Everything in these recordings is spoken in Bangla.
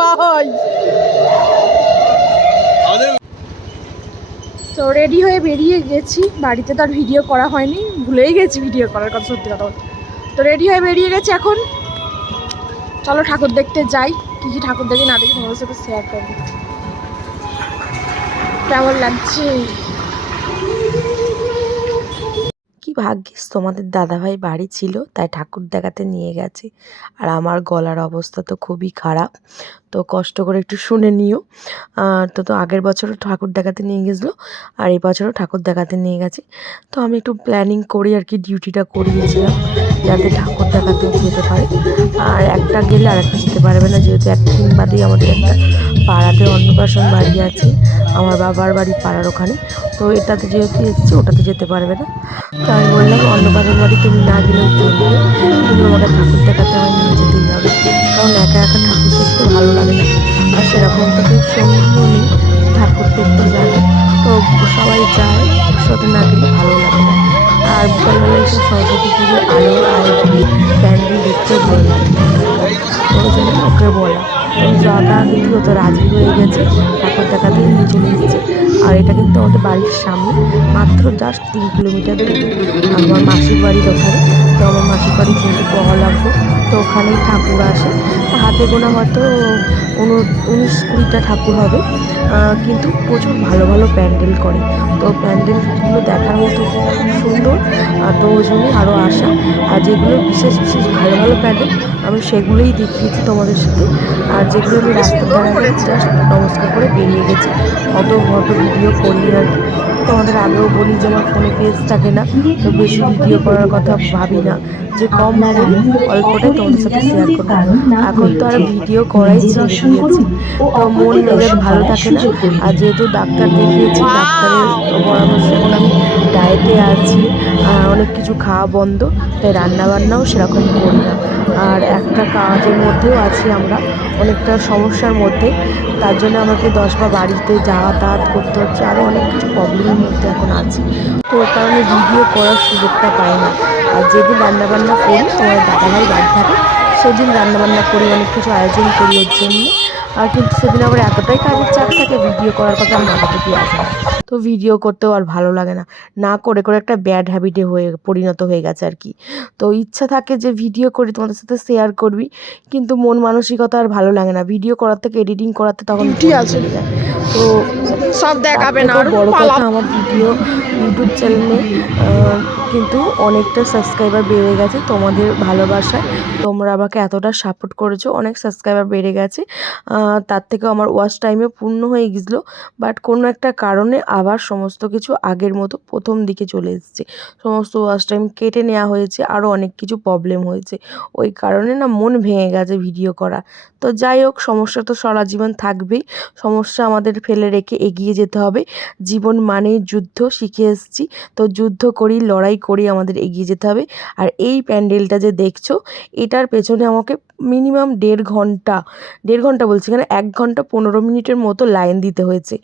বাবা হয়। তো রেডি হয়ে বেরিয়ে গেছি, বাড়িতে তো আর ভিডিও করা হয়নি, ভুলেই গেছি ভিডিও করার কথা, সত্যি কথা বলতে। তো রেডি হয়ে বেরিয়ে গেছি, এখন চলো ঠাকুর দেখতে যাই। কী কী ঠাকুর দেখি না দেখি তোমাদের সাথে শেয়ার করবো। কেমন লাগছে? কি ভাগ্যিস তোমাদের দাদাভাই বাড়ি ছিল, তাই ঠাকুর দেখাতে নিয়ে গেছে। আর আমার গলার অবস্থা তো খুবই খারাপ, তো কষ্ট করে একটু শুনে নিও। তো আগের বছরও ঠাকুর দেখাতে নিয়ে গেছিলো, আর এই বছরও ঠাকুর দেখাতে নিয়ে গেছে। তো আমি একটু প্ল্যানিং করি আর কি, ডিউটিটা করিয়েছিলাম যাতে ঠাকুর দেখাতেও যেতে পারে। আর একটা গেলে আর একটা যেতে পারবে না, যেহেতু একদিন বাদেই আমাদের একটা পাড়াতে অন্নপ্রাশন বাড়ি আছে, আমার বাবার বাড়ি পাড়ার ওখানে। তো এটাতে যেহেতু এসছে, ওটাতে যেতে পারবে না। তো আমি বললাম, অন্নপ্রাশন বাড়ি তুমি না গেলেও চলবে, কিন্তু আমাকে ঠাকুর দেখাতে আমার নিয়ে যেতেই হবে, কারণ একা একা ঠাকুর দেখতে ভালো লাগে না। আর সেরকম তো কেউ সঙ্গীও নেই ঠাকুর দেখতে যাবে, তো সবাই যায়, একসাথে না গেলে ভালো লাগে না। আর বিকালবেলা এসে সরস্বতী পুজোর আলোর আয়োজন প্যান্ডেল দেখতেও ভালো লাগে না একা একা। তো ওই জন্য ওকে বলা, তো যথারীতি ও তো রাজি হয়ে গেছে, ঠাকুর দেখাতেই নিয়ে চলে এসেছে। আর এটা কিন্তু আমাদের বাড়ির সামনে, মাত্র জাস্ট 3 কিলোমিটার দূরে আমার মাসির বাড়ির ওখানে। তো আমার মাসির বাড়ি যেহেতু বহলাগ্য, তো ওখানেই ঠাকুর আসে, হাতে গোনা হয়তো 19-20টা ঠাকুর হবে, কিন্তু প্রচুর ভালো ভালো প্যান্ডেল করে। তো প্যান্ডেলগুলো দেখার মতো খুব সুন্দর, তো ওই জন্যই আরও আসা। আর যেগুলো বিশেষ বিশেষ ভালো ভালো প্যান্ডেল, আমি সেগুলোই দেখিয়েছি তোমাদের সাথে। আর যেগুলো আমি রাস্তার ধারে জাস্ট নমস্কার করে বেরিয়ে গেছি, অত ফটো ভিডিও করি আর কি। তোমাদের আগেও বলি যে আমার ফোনে পেজ থাকে না, তো বেশি ভিডিও করার কথা ভাবি না, যে কম করি অল্পটাই তোমাদের সাথে শেয়ার করবো। এখন তো আর ভিডিও করাই ছেড়ে দিয়েছি, তো মন মেজাজ ভালো থাকে না। আর যেহেতু ডাক্তার দেখিয়েছি, ডাক্তারের পরামর্শে এখন আমি ডায়েটে আছি, অনেক কিছু খাওয়া বন্ধ, তাই রান্নাবান্নাও সেরকম করি না। আর একটা কাজের মধ্যেও আছি আমরা, অনেকটা সমস্যার মধ্যে, তার জন্য আমাকে 10বার বাড়িতে যাতায়াত করতে হচ্ছে, আরও অনেক কিছু প্রবলেমের মধ্যে এখন আছি। তো ওই কারণে ভিডিও করার সুযোগটা পাই না। আর যেদিন রান্নাবান্না করি, তোমার দাদাভাই বাড়ি থাকে, সেদিন রান্নাবান্না করি, অনেক কিছু আয়োজন করি ওর জন্য। আর কিন্তু সেদিন আবার এতটাই কাজের চাপ থাকে, ভিডিও করার কথা মাথা থেকেই আসে না। তো ভিডিও করতেও আর ভালো লাগে না, না করে করে একটা ব্যাড হ্যাবিটে পরিণত হয়ে গেছে আর কি। তো ইচ্ছা থাকে যে ভিডিও করি, তোমাদের সাথে শেয়ার করবি, কিন্তু মন মানসিকতা আর ভালো লাগে না, ভিডিও করার থেকে এডিটিং করাতে তখন ডিউটি আছে, চলে যায়। তো সব তার দেখাবে না থেকেও আর বড় পালা। কথা, আমার ভিডিও ইউটিউব চ্যানেলে কিন্তু অনেকটা সাবস্ক্রাইবার বেড়ে গেছে তোমাদের ভালোবাসায়। তোমরা আমাকে এতটা সাপোর্ট করেছো, অনেক সাবস্ক্রাইবার বেড়ে গেছে। তার থেকেও আমার ওয়াচ টাইমে পূর্ণ হয়ে গেছিলো, বাট কোনো একটা কারণে আবার সমস্ত কিছু আগের মতো প্রথম দিকে চলে এসেছে, সমস্ত ওয়াচ টাইম কেটে নেওয়া হয়েছে, আরও অনেক কিছু প্রবলেম হয়েছে। ওই কারণে না মন ভেঙে গেছে ভিডিও করা। তো যাই হোক, সমস্যা তো সারা জীবন থাকবেই, সমস্যা আমাদের ফেলে রেখে এগিয়ে যেতে হবে। জীবন মানেই যুদ্ধ, শিখে এসেছি, তো যুদ্ধ করি, লড়াই করি, আমাদের এগিয়ে যেতে হবে। আর এই প্যান্ডেলটা যে দেখছো, এটার পেছনে আমাকে মিনিমাম 1.5 ঘন্টা বলছি, এখানে 1 ঘন্টা 15 মিনিটের মতো লাইন দিতে হয়েছে।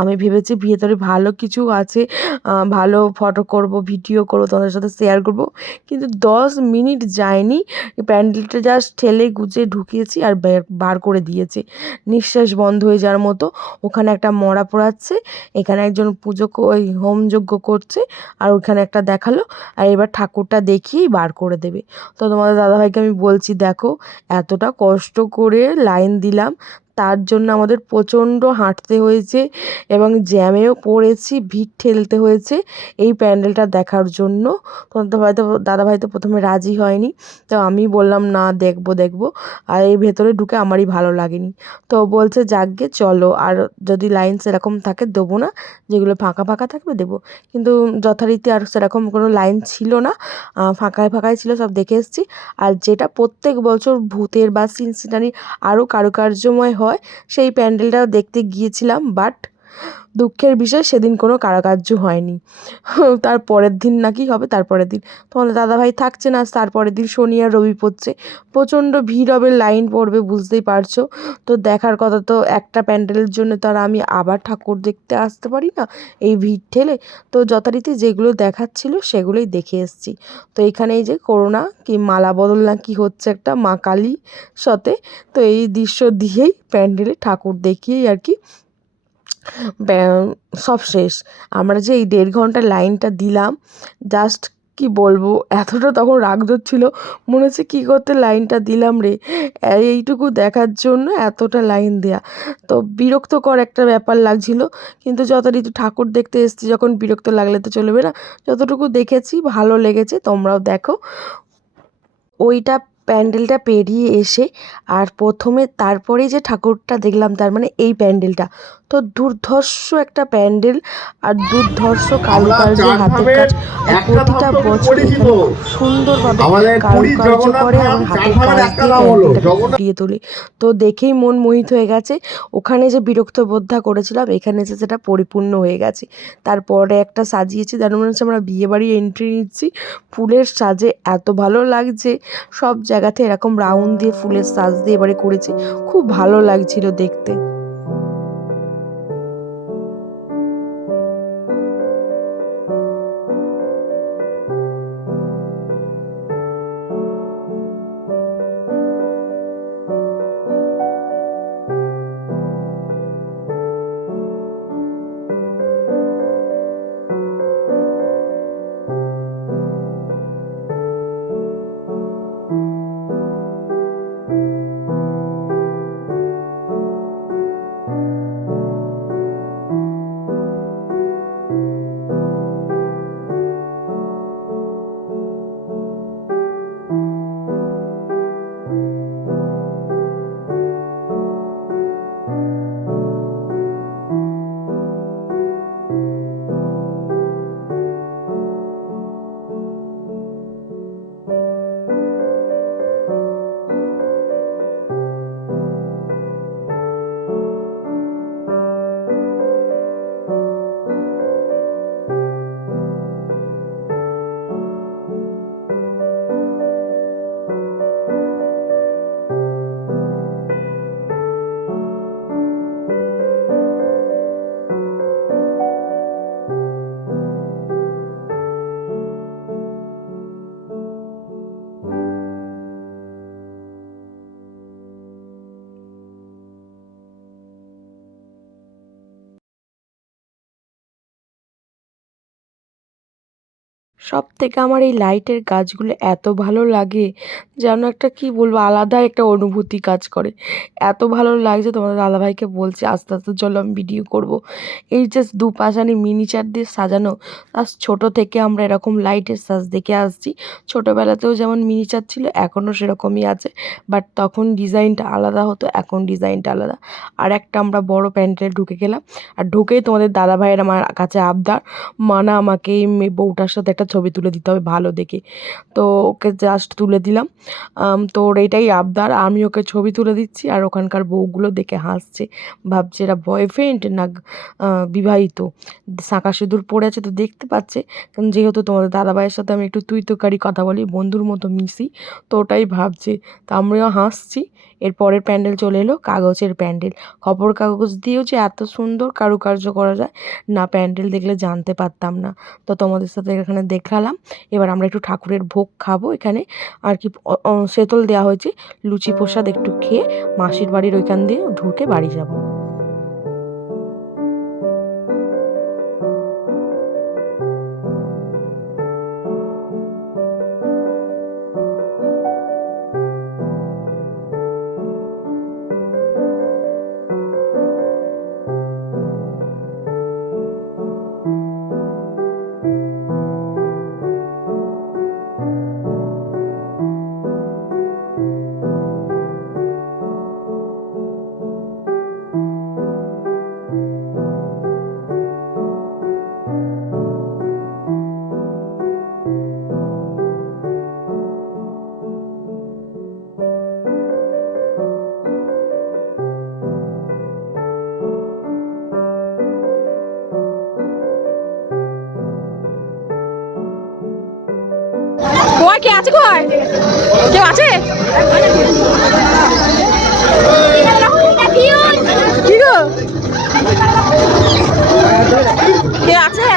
আমি ভেবেছি ভেতরে ভালো কিছু আছে, ভালো ফটো করব, ভিডিও করবো, তোমাদের সাথে শেয়ার করব, কিন্তু 10 মিনিট যায়নি, প্যান্ডেলটা জাস্ট ঠেলে গুজে ঢুকিয়েছি আর বার করে দিয়েছি, নিঃশ্বাস বন্ধ হয়ে যাওয়ার মতো। ওখানে একটা মরা পোড়াচ্ছে, এখানে একজন ওই হোমযজ্ঞ করছে, আর ওখানে একটা দেখালো, আর এবার ঠাকুরটা দেখিয়েই বার করে দেবে। তো তোমাদের দাদাভাইকে আমি বলছি, দেখো এতটা কষ্ট করে লাইন দিলাম, তার জন্য আমাদের প্রচণ্ড হাঁটতে হয়েছে এবং জ্যামেও পড়েছি, ভিড় ঠেলতে হয়েছে এই প্যান্ডেলটা দেখার জন্য। তোমাদের দাদাভাই তো প্রথমে রাজি হয়নি, তো আমি বললাম না, দেখবো দেখবো, আর এই ভেতরে ঢুকে আমারই ভালো লাগেনি। তো বলছে যাকগে চলো, আর যদি লাইন সেরকম থাকে দেবো না, যেগুলো ফাঁকা ফাঁকা থাকবে দেবো। কিন্তু যথারীতি আর সেরকম কোনো লাইন ছিল না, ফাঁকায় ফাঁকায় ছিল, সব দেখে এসেছি। আর যেটা প্রত্যেক বছর ভূতের বা সিনসিনারি আরও কারুকার্যময় হয়, সেই প্যান্ডেলটাও দেখতে গিয়েছিলাম, বাট দুঃখের বিষয় সেদিন কোনো কারুকার্য হয়নি। তার পরের দিন নাকি হবে, তারপরের দিন তোমাদের দাদাভাই থাকছে না, তারপরের দিন শনি আর রবি পড়ছে, প্রচণ্ড ভিড় হবে, লাইন পড়বে, বুঝতেই পারছো। তো দেখার কথা তো একটা প্যান্ডেলের জন্য তো আর আমি আবার ঠাকুর দেখতে আসতে পারি না এই ভিড় ঠেলে। তো যথারীতি যেগুলো দেখাচ্ছিল সেগুলোই দেখে এসেছি। তো এখানে এই যে করোনা কি মালা বদল না কি হচ্ছে একটা মা কালী সাথে, তো এই দৃশ্য দিয়েই প্যান্ডেলে ঠাকুর দেখিয়েই আর কি সব শেষ। আমরা যে এই 1.5 ঘন্টা লাইনটা দিলাম, জাস্ট কি বলবো, এতটা তখন রাগ ধরছিল, মনে হচ্ছে কী করতে লাইনটা দিলাম রে, এইটুকু দেখার জন্য এতটা লাইন দেয়া। তো বিরক্তকর একটা ব্যাপার লাগছিল, কিন্তু যথারীতি ঠাকুর দেখতে এসেছি যখন বিরক্ত লাগলে তো চলবে না। যতটুকু দেখেছি ভালো লেগেছে, তোমরাও দেখো। ওইটা প্যান্ডেলটা পেরিয়ে এসে আর প্রথমে তারপরেই যে ঠাকুরটা দেখলাম, তার মানে এই প্যান্ডেলটা তো দুর্ধর্ষ একটা প্যান্ডেল, আর দুর্ধর্ষ কারুকার্য, হাতের কাজ। আর প্রতিটা বছর এখানে খুব সুন্দরভাবে কারুকার্য করে এবং হাতের কাজ দিয়ে প্যান্ডেলটাকে ফুটিয়ে তোলে। তো দেখেই মন মোহিত হয়ে গেছে। ওখানে যে বিরক্ত বোধটা করেছিলাম, এখানে এসে সেটা পরিপূর্ণ হয়ে গেছে। তারপরে একটা সাজিয়েছি, যেন মনে হচ্ছে আমরা বিয়েবাড়ি এন্ট্রি নিচ্ছি। ফুলের সাজে এত ভালো লাগছে, সব জায়গাতে এরকম রাউন্ড দিয়ে ফুলের সাজ দিয়ে এবারে করেছে, খুব ভালো লাগছিল দেখতে। সব থেকে আমার এই লাইটের কাজগুলো এত ভালো লাগে, যেন একটা কি বলবো, আলাদা একটা অনুভূতি কাজ করে। এত ভালো লাগছে, তোমাদের দাদাভাইকে বলছি আস্তে আস্তে চলো আমি ভিডিও করব। এই যে দুপাশানি মিনিচার দিয়ে সাজানো, আর ছোটো থেকে আমরা এরকম লাইটের সাজ দেখে আসছি। ছোটোবেলাতেও যেমন মিনিচার ছিল, এখনও সেরকমই আছে, বাট তখন ডিজাইনটা আলাদা হতো, এখন ডিজাইনটা আলাদা। আর একটা আমরা বড় প্যান্ডেলে ঢুকে গেলাম, আর ঢুকেই তোমাদের দাদাভাইয়ের আমার কাছে আবদার, মানা আমাকে এই বউটার সাথে একটা ছবি তুলে দিতে হবে ভালো দেখে। তো ওকে জাস্ট তুলে দিলাম। তো ওর এটাই আবদার, আমি ওকে ছবি তুলে দিচ্ছি, আর ওখানকার বউগুলো দেখে হাসছে, ভাবছে এরা বয়ফ্রেন্ড না বিবাহিত। শাঁখা সিঁদুর পরে আছে তো দেখতে পাচ্ছে, কারণ যেহেতু তোমাদের দাদাভাইয়ের সাথে আমি একটু তুই তোকারি কথা বলি, বন্ধুর মতো মিশি, তো ওটাই ভাবছে। তো আমরাও হাসছি। এর পরের প্যান্ডেল চলে এলো কাগজের প্যান্ডেল। খবর কাগজ দিয়েও যে এত সুন্দর কারুকার্য করা যায় না, প্যান্ডেল দেখলে জানতে পারতাম না। তো তোমাদের সাথে এখানে দেখালাম। এবার আমরা একটু ঠাকুরের ভোগ খাবো এখানে, আর কি সেতল দেওয়া হয়েছে, লুচি প্রসাদ একটু খেয়ে মাসির বাড়ির ওইখান দিয়ে ঢুকে বাড়ি যাব। কে আছে কয়? কেউ আছে? কি গো? কে আছে?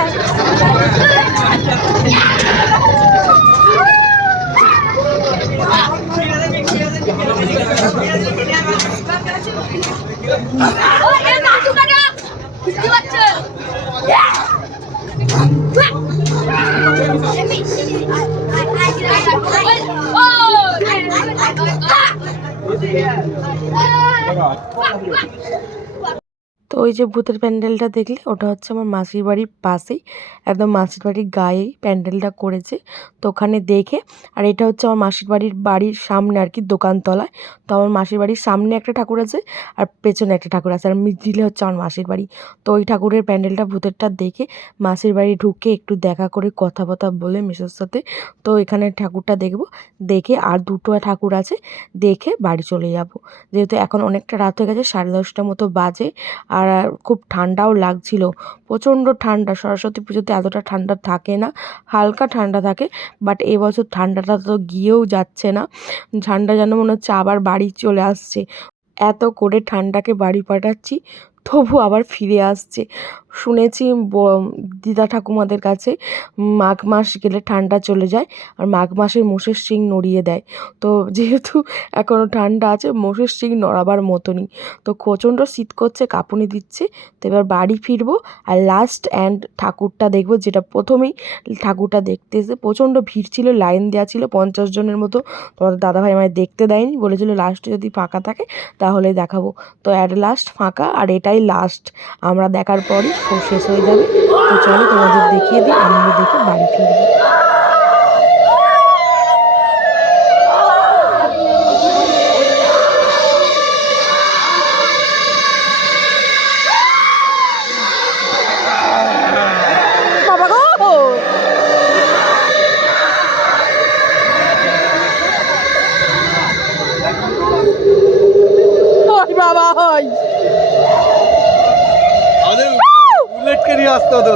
তো ওই যে ভূতের প্যান্ডেলটা দেখলে ওটা হচ্ছে আমার মাসির বাড়ির পাশেই, একদম মাসির বাড়ির গায়েই প্যান্ডেলটা করেছে। তো ওখানে দেখে, আর এটা হচ্ছে আমার মাসির বাড়ির সামনে আর কি, দোকানতলায়। তো আমার মাসির বাড়ির সামনে একটা ঠাকুর আছে আর পেছনে একটা ঠাকুর আছে, আর মিডিলে হচ্ছে আমার মাসির বাড়ি। তো ওই ঠাকুরের প্যান্ডেলটা ভূতেরটা দেখে মাসির বাড়ি ঢুকে একটু দেখা করে কথা বলে মেসোর সাথে তো এখানে ঠাকুরটা দেখবো, দেখে আর দুটো ঠাকুর আছে দেখে বাড়ি চলে যাব। যেহেতু এখন অনেকটা রাত হয়ে গেছে, 10:30টার মতো বাজে, আর খুব ঠান্ডাও লাগছিল, প্রচণ্ড ঠান্ডা। সরস্বতী পুজোতে এতটা ঠান্ডা থাকে না, হালকা ঠান্ডা থাকে, বাট এবছর ঠান্ডাটা তো গিয়েও যাচ্ছে না। ঠান্ডা যেন মনে হচ্ছে আবার বাড়ি চলে আসছে, এত করে ঠান্ডাকে বাড়ি পাঠাচ্ছি তবু আবার ফিরে আসছে। শুনেছি দিদা ঠাকুমাদের কাছে মাঘ মাস গেলে ঠান্ডা চলে যায়, আর মাঘ মাসে মোষের শিং নড়িয়ে দেয়। তো যেহেতু এখনও ঠান্ডা আছে, মোষের শিং নড়াবার মতনই। তো প্রচণ্ড শীত করছে, কাঁপুনি দিচ্ছে। তো এবার বাড়ি ফিরবো আর লাস্ট অ্যান্ড ঠাকুরটা দেখবো, যেটা প্রথমেই ঠাকুরটা দেখতে এসে প্রচণ্ড ভিড় ছিল, লাইন দেওয়া ছিল 50 জনের মতো। তোমাদের দাদাভাই আমায় দেখতে দেয়নি, বলেছিল লাস্টে যদি ফাঁকা থাকে তাহলে দেখাবো। তো অ্যাট লাস্ট ফাঁকা, আর এটাই লাস্ট আমরা দেখার পরই শো শেষ হয়ে যাবে। তো চলো তোমাদের দেখিয়ে দিই, আমিও দেখে বাড়ি ফিরবো। বাবা গো, ওই বাবা হয় বুলেটকে নিয়ে আসতে হতো।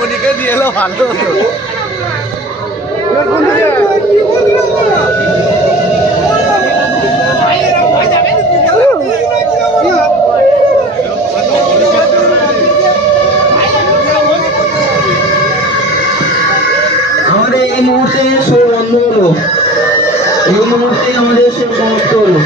নদীকে দিয়ে এলো ভালো হতো। আমাদের এই মুহূর্তে শো বন্ধ হলো, এই মুহূর্তে আমাদের শো সমাপ্ত হলো।